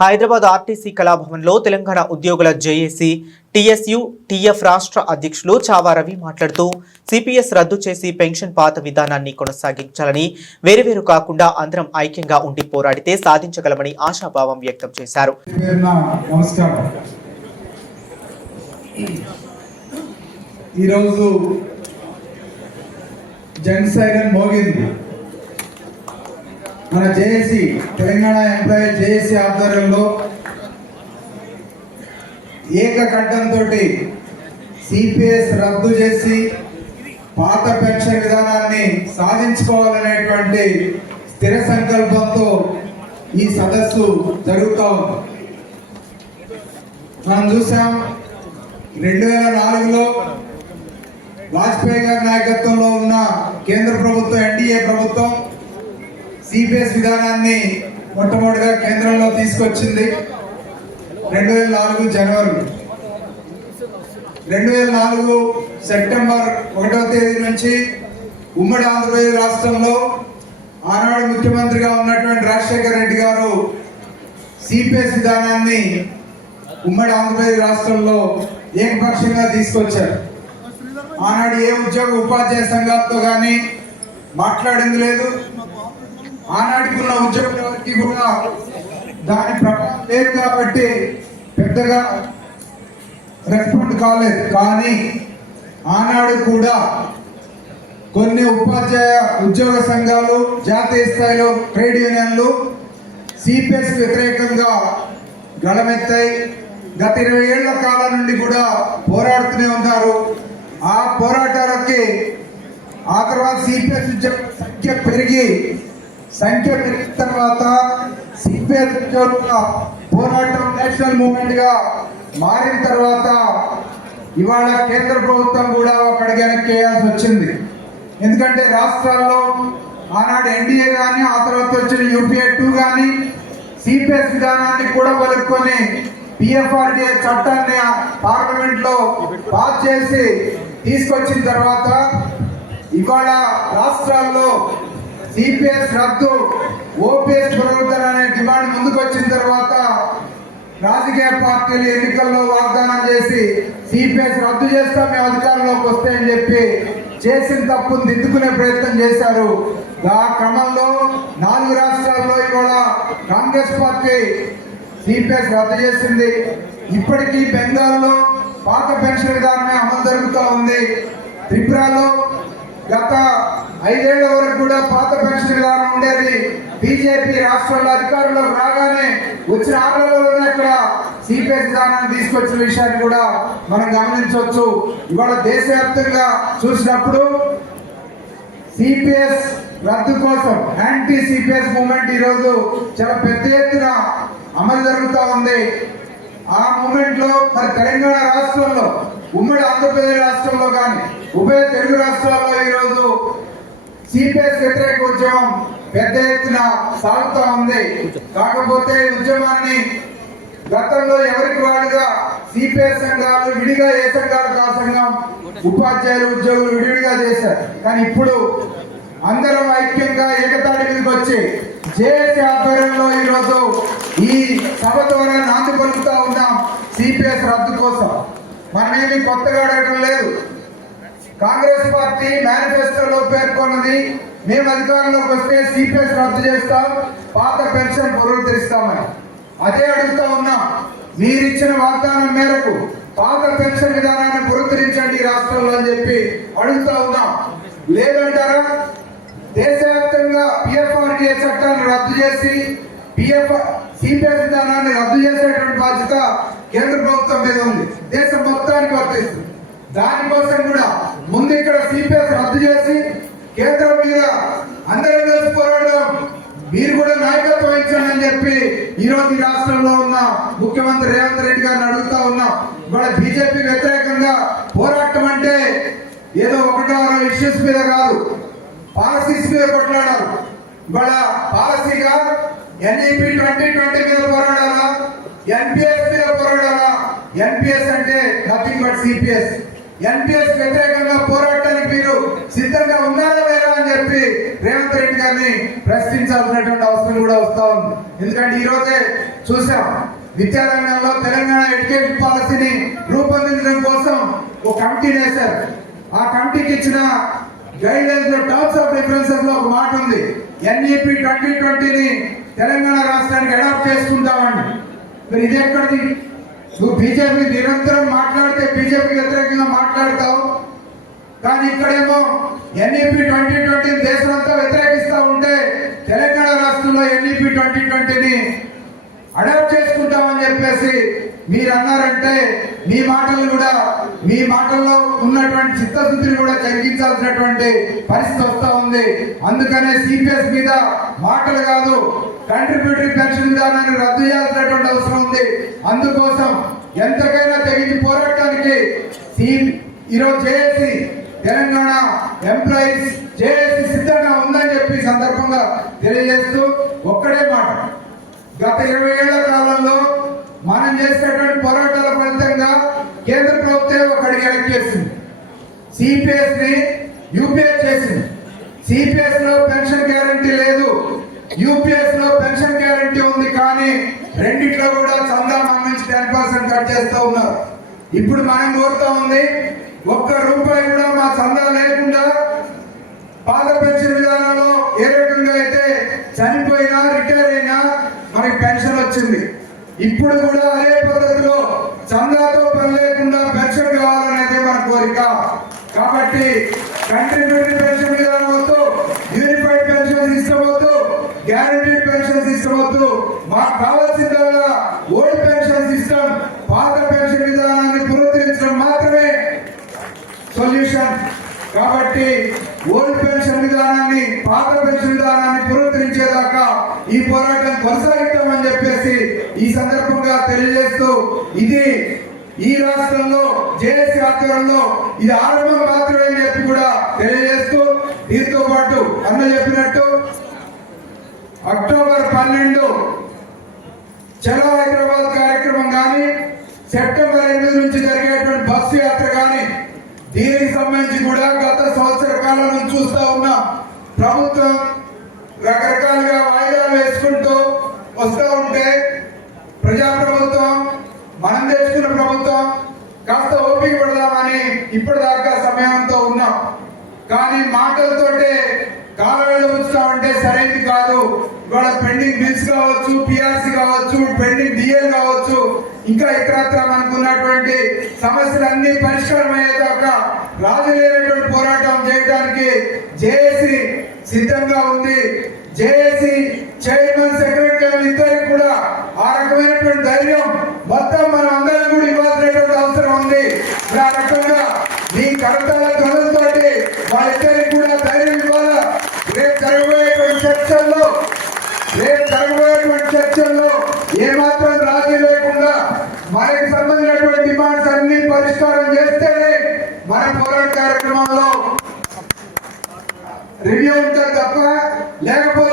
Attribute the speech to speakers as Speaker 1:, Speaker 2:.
Speaker 1: Hyderabad RTC కళాభవన్లో Telangana ఉద్యోగుల JAC TSU TF రాష్ట్ర అధ్యక్షులు చావా రవి మాట్లాడుతూ సిపిఎస్ రద్దు చేసి పెన్షన్ పాత విధానాన్ని కొనసాగించాలని వేరువేరు కాకుండా అందరం ఐక్యంగా ఉండి పోరాడితే సాధించగలమని ఆశాభావం వ్యక్తం చేశారు.
Speaker 2: ఈరోజు జన్ మోగింది. మన జేఏసీ తెలంగాణ ఎంప్లాయీ జేఏసీ ఆధ్వర్యంలో ఏకకంఠంతో సిపిఎస్ రద్దు చేసి పాత పెన్షన్ విధానాన్ని సాధించుకోవాలనేటువంటి స్థిర సంకల్పంతో ఈ సదస్సు జరుగుతూ ఉంది. మనం చూసాం రెండు వేల నాలుగులో వాజ్పేయి గారి నాయకత్వంలో ఉన్న కేంద్ర ప్రభుత్వం ఎన్డీఏ ప్రభుత్వం సిపిఎస్ విధానాన్ని మొట్టమొదటిగా కేంద్రంలో తీసుకొచ్చింది రెండు వేల నాలుగు జనవరి. రెండు వేల నాలుగు సెప్టెంబర్ ఒకటో తేదీ నుంచి ఉమ్మడి ఆంధ్రప్రదేశ్ రాష్ట్రంలో ఆనాడు ముఖ్యమంత్రిగా ఉన్నటువంటి రాజశేఖర రెడ్డి గారు సిపిఎస్ విధానాన్ని ఉమ్మడి ఆంధ్రప్రదేశ్ రాష్ట్రంలో ఏకపక్షంగా తీసుకొచ్చారు. ఆనాడు ఏ ఉద్యోగ ఉపాధ్యాయ సంఘాలతో కానీ మాట్లాడింది లేదు. ఆనాటికి ఉన్న ఉద్యోగులకి కూడా దాని ప్రభావం లేదు కాబట్టి పెద్దగా రెస్పాండ్ కాలేదు. కానీ ఆనాడు కూడా కొన్ని ఉపాధ్యాయ ఉద్యోగ సంఘాలు జాతీయ స్థాయిలో ట్రేడ్ యూనియన్లు సిపిఎస్ వ్యతిరేకంగా గళమెత్తాయి. గత ఇరవై ఏళ్ళ కాలం నుండి కూడా పోరాడుతూనే ఉన్నారు. ఆ పోరాటాలకి ఆ తర్వాత సిపిఎస్ ఉద్యోగ సంఖ్య పెరిగి సంఖ్య పెరిగిన తర్వాత సిపిఎస్ ఉద్యోగుల పోరాటం నేషనల్ మూవ్మెంట్గా మారిన తర్వాత ఇవాళ కేంద్ర ప్రభుత్వం కూడా ఒక అడుగు చేయాల్సి వచ్చింది. ఎందుకంటే రాష్ట్రాల్లో ఆనాడు ఎన్డీఏ కానీ ఆ తర్వాత వచ్చిన యూపీఏ టూ కానీ సిపిఎస్ విధానాన్ని కూడా వదులుకొని పిఎఫ్ఆర్డిఏ చట్టాన్ని పార్లమెంట్లో పాస్ చేసి తీసుకొచ్చిన తర్వాత ఇవాళ రాష్ట్రాల్లో సిపిఎస్ రద్దు ఓపీఎస్ పునరుద్ధరణ అనే డిమాండ్ ముందుకు వచ్చిన తర్వాత రాజకీయ పార్టీలు ఎన్నికల్లో వాగ్దానం చేసి సిపిఎస్ రద్దు చేస్తాం మేము అధికారంలోకి వస్తే అని చెప్పి చేసిన తప్పును దిద్దుకునే ప్రయత్నం చేశారు. ఆ క్రమంలో నాలుగు రాష్ట్రాల్లో కూడా కాంగ్రెస్ పార్టీ సిపిఎస్ రద్దు చేసింది. ఇప్పటికీ బెంగాల్లో పాత పెన్షన్ విధానమే అమలు జరుగుతూ ఉంది. త్రిపురలో గత ఐదేళ్ళ వరకు కూడా పాత పెన్షన్ విధానం ఉండేది. బీజేపీ రాష్ట్రంలో అధికారంలో రాగానే వచ్చిన ఆటలలోనే అక్కడ సిపిఎస్ విధానాన్ని తీసుకొచ్చిన విషయాన్ని కూడా మనం గమనించవచ్చు. ఇవాళ దేశవ్యాప్తంగా చూసినప్పుడు సిపిఎస్ రద్దు కోసం యాంటీ సిపిఎస్ మూమెంట్ ఈరోజు చాలా పెద్ద ఎత్తున అమలు జరుగుతూ ఉంది. ఆ మూమెంట్లో మరి తెలంగాణ రాష్ట్రంలో ఉమ్మడి ఆంధ్రప్రదేశ్ రాష్ట్రంలో కానీ ఉభయ తెలుగు రాష్ట్రాల్లో ఈ రోజు సిపిఎస్ వ్యతిరేక ఉద్యమం పెద్ద ఎత్తున సాగుతూ ఉంది. కాకపోతే ఉద్యమాన్ని గతంలో ఎవరికి వాడుగా సిపిఎస్ సంఘాలు విడిగా ఏ సంఘాలు కా సంఘం ఉపాధ్యాయులు ఉద్యోగులు విడివిడిగా చేశారు. కానీ ఇప్పుడు అందరం ఐక్యంగా ఏకతాటి మీదకి వచ్చి జేఏసీ ఆధ్వర్యంలో ఈరోజు ఈ సభ ద్వారా నాంది పలుకుతా ఉన్నాం సిపిఎస్ రద్దు కోసం. మనమేమి కొత్తగా అడగడం లేదు. కాంగ్రెస్ పార్టీ మేనిఫెస్టోలో పేర్కొన్నది మేము అధికారంలోకి వస్తే సిపిఎస్ రద్దు చేస్తాం పాత పెన్షన్ పునరుద్ధరిస్తామని అదే అడుగుతా ఉన్నాం మీరిచ్చిన వాగ్దానం మేరకు పాత పెన్షన్ విధానాన్ని పునరుద్ధరించండి రాష్ట్రంలో అని చెప్పి అడుగుతా ఉన్నాం. లేదంటారా? దేశవ్యాప్తంగా పిఎఫ్ఆర్డిఏ చట్టాన్ని రద్దు చేసి పిఎఫ్ సిపిఎస్ విధానాన్ని రద్దు చేసేటువంటి బాధ్యత కేంద్ర ప్రభుత్వం మీద ఉంది. దేశం మొత్తానికి వర్తిస్తుంది. దానికోసం కూడా ముందు ఇక్కడ సిపిఎస్ రద్దు చేసి కేంద్రం మీద అందరం కలిసి పోరాడడం మీరు కూడా నాయకత్వం వహించండి అని చెప్పి ఈ రోజు ఈ రాష్ట్రంలో ఉన్న ముఖ్యమంత్రి రేవంత్ రెడ్డి గారిని అడుగుతా ఉన్నాం. ఇవాళ బీజేపీ వ్యతిరేకంగా పోరాటం అంటే ఏదో ఒకటో ఇష్యూస్ మీద కాదు. పాలసీస్ మీద కొట్లాడాలి. ఇవాళ పాలసీగా ఎన్ఈపి ట్వంటీ ట్వంటీ మీద పోరాడాలా? ఎన్పిఎస్ మీద పోరాడాలా? ఎన్పిఎస్ అంటే నథింగ్ బట్ సిపిఎస్ ఎన్పిఎస్ వ్యతిరేకంగా పోరాటానికి మీరు సిద్ధంగా ఉన్నారా లేదా అని చెప్పి రేవంత్ రెడ్డి గారిని ప్రశ్నించాల్సినటువంటి అవసరం కూడా వస్తా ఉంది. ఎందుకంటే ఈ రోజే చూసాం విద్యారంగంలో తెలంగాణ ఎడ్యుకేషన్ పాలసీని రూపొందించడం కోసం ఒక కమిటీ వేశారు ఆ కమిటీకి ఇచ్చిన గైడ్ లైన్స్లో టర్మ్స్ ఆఫ్ రిఫరెన్సెస్లో ఒక మాట ఉంది. ఎన్ఈపి ట్వంటీ ట్వంటీని తెలంగాణ రాష్ట్రానికి అడాప్ట్ చేసుకుంటామండి మరి ఇది ఎక్కడిది? నువ్వు బీజేపీ నిరంతరం మాట్లాడితే బీజేపీకి వ్యతిరేకంగా మాట్లాడతావు. కానీ ఇక్కడేమో ఎన్ఈపి ట్వంటీ ట్వంటీ దేశమంతా వ్యతిరేకిస్తా ఉంటే తెలంగాణ రాష్ట్రంలో ఎన్ఈపి ట్వంటీ ట్వంటీని అడాప్ట్ చేసుకుంటామని చెప్పేసి మీరు అన్నారంటే మీ మాటలు కూడా మీ మాటల్లో ఉన్నటువంటి చిత్తశుద్ధిని కూడా తగ్గించాల్సినటువంటి పరిస్థితి వస్తూ ఉంది. అందుకనే సిపిఎస్ మీద మాటలు కాదు కంట్రిబ్యూటరీ పెన్షన్ విధానాన్ని రద్దు చేయాల్సినటువంటి అవసరం ఉంది. అందుకోసం ఎంతకైనా తెగించి పోరాటానికి ఈరోజు చేసి తెలంగాణ ఎంప్లాయీస్ చేసి సిద్ధంగా ఉందని చెప్పి సందర్భంగా తెలియజేస్తూ ఒక్కడే మాట. గత ఇరవై ఏళ్ళ కాలంలో మనం చేసినటువంటి పోరాటాల ఫలితంగా కేంద్ర ఒకటి ఒక చేసింది. సిపిఎస్ని యూపీఎస్ చేసింది. సిపిఎస్లో పెన్షన్ గ్యారంటీ లేదు. యూపీఎస్లో పెన్షన్ గ్యారంటీ ఉంది కానీ రెండిట్లో కూడా చందా మన టెన్ పర్సెంట్ కట్ చేస్తూ ఉన్నారు. ఇప్పుడు మనం కోరుతా ఉంది ఒక్క రూపాయి కూడా మా చందా లేకుండా పాత పెన్షన్ విధానంలో ఏ రకంగా అయితే చనిపోయినా రిటైర్ అయినా మనకి పెన్షన్ వచ్చింది. ఇప్పుడు కూడా అదే పద్ధతిలో చందాతో పని లేకుండా పెన్షన్ కావాలనేదే మన కోరిక. కాబట్టి కంట్రిబ్యూటరీ పెన్షన్ విధానం వద్దు యూనిఫైడ్ పెన్షన్ తీసుకోవద్దు గ్యారంటీ పెన్షన్ తీసుకోవద్దు వద్దు మాకు కావాల్సిందల్లా ఓల్డ్ పెన్షన్ సిస్టమ్ పాత పెన్షన్ విధానాన్ని పునరుద్ధరించడం మాత్రమే సొల్యూషన్. కాబట్టి ఓల్డ్ పెన్షన్ విధానాన్ని పాత పెన్షన్ విధానాన్ని పునరుద్ధరించేదాకా ఈ పోరాటం కొనసాగిస్తామని చెప్పేసి ఈ సందర్భంగా తెలియజేస్తూ ఇది ఈ రాష్ట్రంలో జేఏసీ ఆధ్వర్యంలో ఇది ఆరంభం మాత్రమే అని చెప్పి కూడా తెలియజేస్తూ దీంతో పాటు అన్న చెప్పినట్టు అక్టోబర్ పన్నెండు చలో హైదరాబాద్ కార్యక్రమం కానీ సెప్టెంబర్ ఎనిమిది నుంచి జరిగేటువంటి బస్సు యాత్ర కానీ దీనికి సంబంధించి కూడా గత సంవత్సర కాలం నుంచి చూస్తూ ఉన్నాం. ప్రభుత్వం రకరకాలుగా వాయిదాలు వేసుకుంటూ వస్తూ ఉంటే ప్రజా మనందే ప్రభుత్వం కాస్త ఓపిక పడదామని ఇప్పటిదాకా సమయంతో ఉన్నాం. కానీ మాటలతోటే కాలవేళ ఉంచుతామంటే సరైనది కాదు. ఇవాళ పెండింగ్ బిల్స్ కావచ్చు పిఆర్సి కావచ్చు పెండింగ్ డిఎల్ కావచ్చు ఇంకా ఇతరత్ర మనకు ఉన్నటువంటి సమస్యలన్నీ పరిష్కారం అయ్యేదాకా రాజులేనటువంటి పోరాటం చేయడానికి జేఏసీ సిద్ధంగా ఉంది. జేఏసీ చైర్మన్ సెక్రటరీ ఇద్దరికి కూడా ఆ రకమైనటువంటి ధైర్యం మొత్తం మనం అందరం కూడా ఇవ్వాల్సినటువంటి అవసరం ఉంది మరి ఆ రకంగా మీ కడతాల ధ్వనులతోటి వాళ్ళిద్దరికి కూడా ధైర్యం ఇవ్వాలా? రేపు జరగబోయేటువంటి చర్చల్లో రేపు జరగబోయేటువంటి చర్చల్లో ఏమాత్రం రాజీ లేకుండా మనకి సంబంధించినటువంటి డిమాండ్స్ అన్ని పరిష్కారం చేస్తేనే మన పోరాట కార్యక్రమంలో రివ్యూ ఉంటుంది తప్ప లేకపోతే